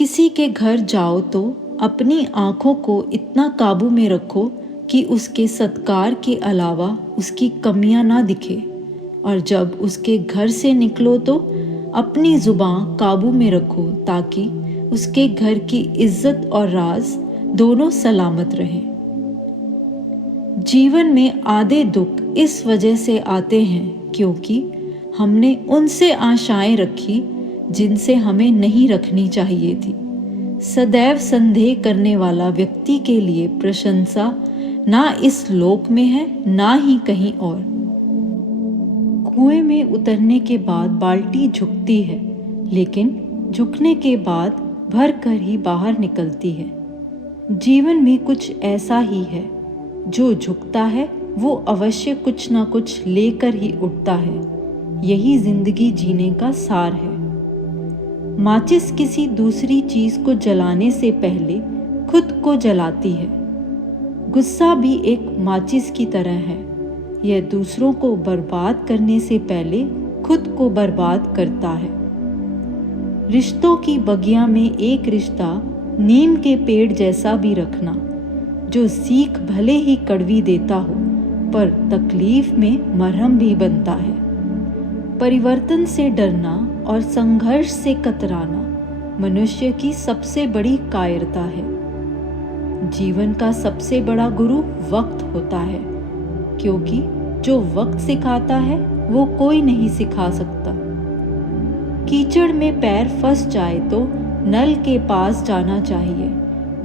किसी के घर जाओ तो अपनी आँखों को इतना काबू में रखो कि उसके सत्कार के अलावा उसकी कमियां ना दिखे, और जब उसके घर से निकलो तो अपनी जुबान काबू में रखो ताकि उसके घर की इज्जत और राज दोनों सलामत रहें। जीवन में आधे दुख इस वजह से आते हैं क्योंकि हमने उनसे आशाएं रखी जिनसे हमें नहीं रखनी चाहिए थी। सदैव संदेह करने वाला व्यक्ति के लिए प्रशंसा ना इस लोक में है ना ही कहीं और। कुएं में उतरने के बाद बाल्टी झुकती है, लेकिन झुकने के बाद भर कर ही बाहर निकलती है। जीवन में कुछ ऐसा ही है, जो झुकता है वो अवश्य कुछ ना कुछ लेकर ही उठता है। यही जिंदगी जीने का सार है। माचिस किसी दूसरी चीज को जलाने से पहले खुद को जलाती है। गुस्सा भी एक माचिस की तरह है, यह दूसरों को बर्बाद करने से पहले खुद को बर्बाद करता है। रिश्तों की बगिया में एक रिश्ता नीम के पेड़ जैसा भी रखना, जो सीख भले ही कड़वी देता हो पर तकलीफ में मरहम भी बनता है। परिवर्तन से डरना और संघर्ष से कतराना मनुष्य की सबसे बड़ी कायरता है। जीवन का सबसे बड़ा गुरु वक्त होता है, क्योंकि जो वक्त सिखाता है वो कोई नहीं सिखा सकता। कीचड़ में पैर फंस जाए तो नल के पास जाना चाहिए,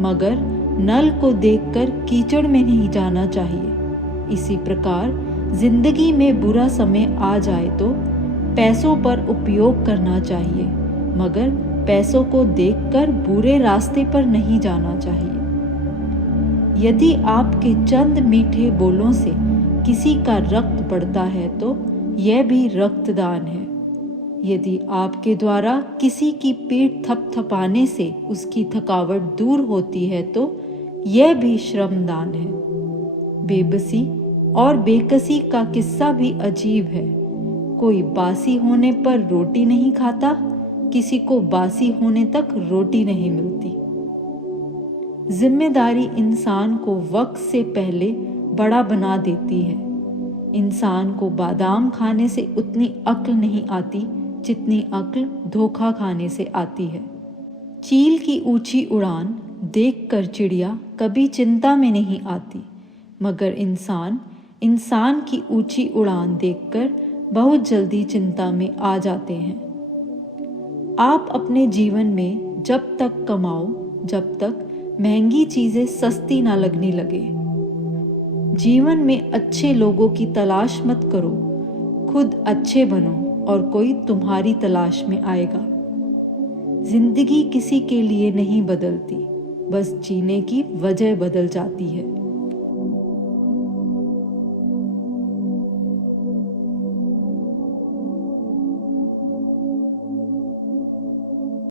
मगर नल को देखकर कीचड़ में नहीं जाना चाहिए। इसी प्रकार जिंदगी में बुरा समय आ जाए तो पैसों पर उपयोग करना चाहिए, मगर पैसों को देखकर बुरे रास्ते पर नहीं जाना चाहिए। यदि आपके चंद मीठे बोलों से किसी का रक्त बढ़ता है तो यह भी रक्तदान है। यदि आपके द्वारा किसी की पीठ थपथपाने से उसकी थकावट दूर होती है तो यह भी श्रमदान है। बेबसी और बेकसी का किस्सा भी अजीब है। कोई बासी होने पर रोटी नहीं खाता, किसी को बासी होने तक रोटी नहीं मिलती। जिम्मेदारी इंसान को वक्त से पहले बड़ा बना देती है। इंसान को बादाम खाने से उतनी अक्ल नहीं आती जितनी अक्ल धोखा खाने से आती है। चील की ऊंची उड़ान देखकर चिड़िया कभी चिंता में नहीं आती, मगर इंसान की ऊंची उड़ान देखकर बहुत जल्दी चिंता में आ जाते हैं। आप अपने जीवन में जब तक कमाओ जब तक महंगी चीजें सस्ती ना लगने लगे। जीवन में अच्छे लोगों की तलाश मत करो, खुद अच्छे बनो और कोई तुम्हारी तलाश में आएगा। जिंदगी किसी के लिए नहीं बदलती, बस जीने की वजह बदल जाती है।